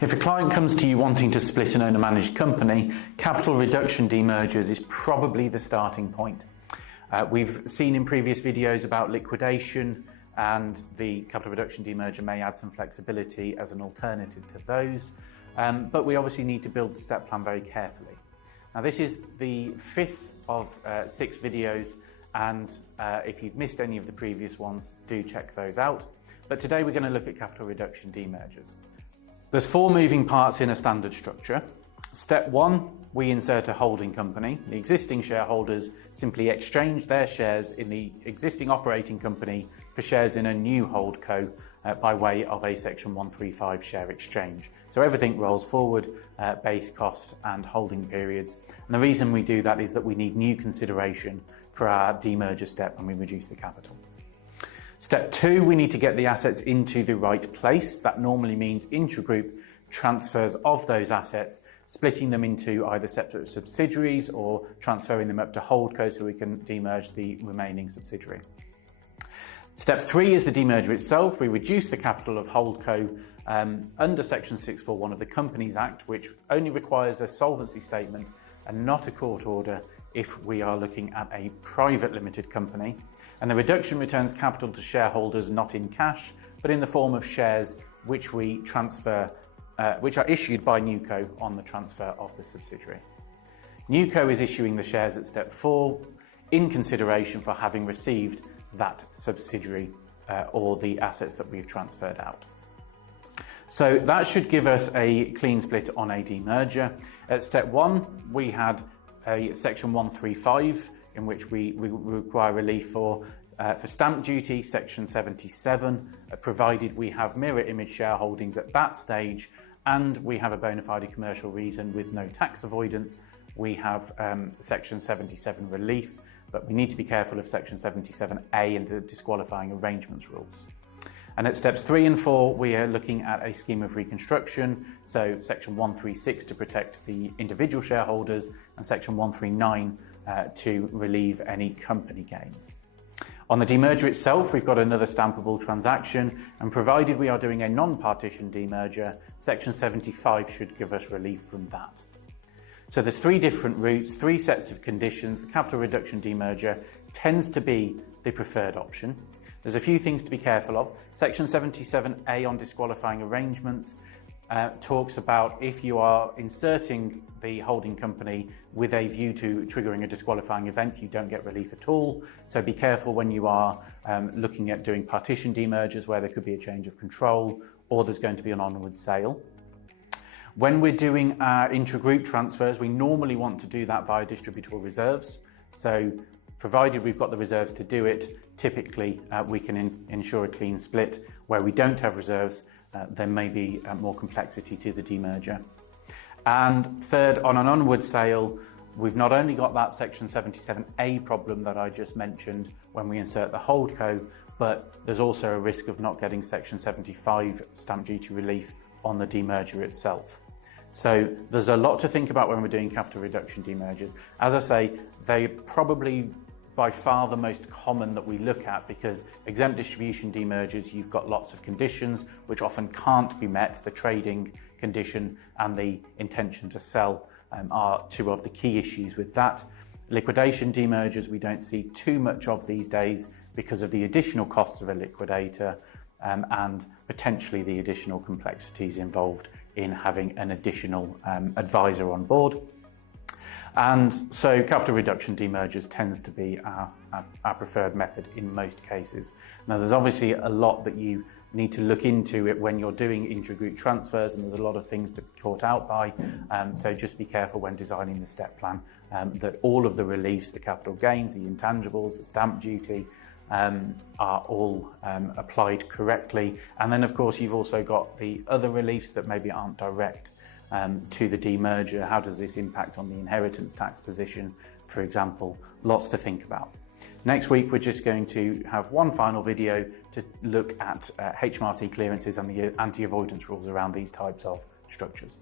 If a client comes to you wanting to split an owner-managed company, capital reduction demergers is probably the starting point. We've seen in previous videos about liquidation, and the capital reduction demerger may add some flexibility as an alternative to those, but we obviously need to build the step plan very carefully. Now, this is the fifth of 6 videos, and if you've missed any of the previous ones, do check those out. But today we're going to look at capital reduction demergers. There's 4 moving parts in a standard structure. Step 1, we insert a holding company. The existing shareholders simply exchange their shares in the existing operating company for shares in a new holdco by way of a Section 135 share exchange. So everything rolls forward, base cost and holding periods. And the reason we do that is that we need new consideration for our demerger step when we reduce the capital. Step 2, we need to get the assets into the right place. That normally means intragroup transfers of those assets, splitting them into either separate subsidiaries or transferring them up to holdco so we can demerge the remaining subsidiary. Step 3 is the demerger itself. We reduce the capital of holdco under Section 641 of the Companies Act, which only requires a solvency statement and not a court order if we are looking at a private limited company. And the reduction returns capital to shareholders not in cash, but in the form of shares which we transfer, which are issued by NewCo on the transfer of the subsidiary. NewCo is issuing the shares at step 4 in consideration for having received that subsidiary or the assets that we've transferred out. So that should give us a clean split on a demerger. At step 1, we had a Section 135 in which we require relief for stamp duty, Section 77, provided we have mirror image shareholdings at that stage and we have a bona fide commercial reason with no tax avoidance. We have Section 77 relief, but we need to be careful of Section 77A and the disqualifying arrangements rules. And at steps 3 and 4, we are looking at a scheme of reconstruction. So Section 136 to protect the individual shareholders and Section 139 to relieve any company gains. On the demerger itself, we've got another stampable transaction, and provided we are doing a non-partition demerger, Section 75 should give us relief from that. So there's 3 different routes, 3 sets of conditions. The capital reduction demerger tends to be the preferred option. There's a few things to be careful of. Section 77A on disqualifying arrangements talks about if you are inserting the holding company with a view to triggering a disqualifying event, you don't get relief at all. So be careful when you are looking at doing partition demergers where there could be a change of control or there's going to be an onward sale. When we're doing our intragroup transfers, we normally want to do that via distributable reserves. So provided we've got the reserves to do it, typically we can ensure a clean split. Where we don't have reserves, there may be more complexity to the demerger. And third, on an onward sale, we've not only got that Section 77A problem that I just mentioned when we insert the holdco, but there's also a risk of not getting Section 75 stamp duty relief on the demerger itself. So there's a lot to think about when we're doing capital reduction demergers. As I say, they're probably by far the most common that we look at, because exempt distribution demergers, you've got lots of conditions which often can't be met. The trading condition and the intention to sell are 2 of the key issues with that. Liquidation demergers we don't see too much of these days because of the additional costs of a liquidator and potentially the additional complexities involved in having an additional advisor on board. And so capital reduction demergers tends to be our preferred method in most cases. Now, there's obviously a lot that you need to look into it when you're doing intragroup transfers, and there's a lot of things to be caught out by. So just be careful when designing the step plan that all of the reliefs, the capital gains, the intangibles, the stamp duty, are all applied correctly. And then, of course, you've also got the other reliefs that maybe aren't direct to the demerger. How does this impact on the inheritance tax position, for example? Lots to think about. Next week, we're just going to have one final video to look at HMRC clearances and the anti-avoidance rules around these types of structures.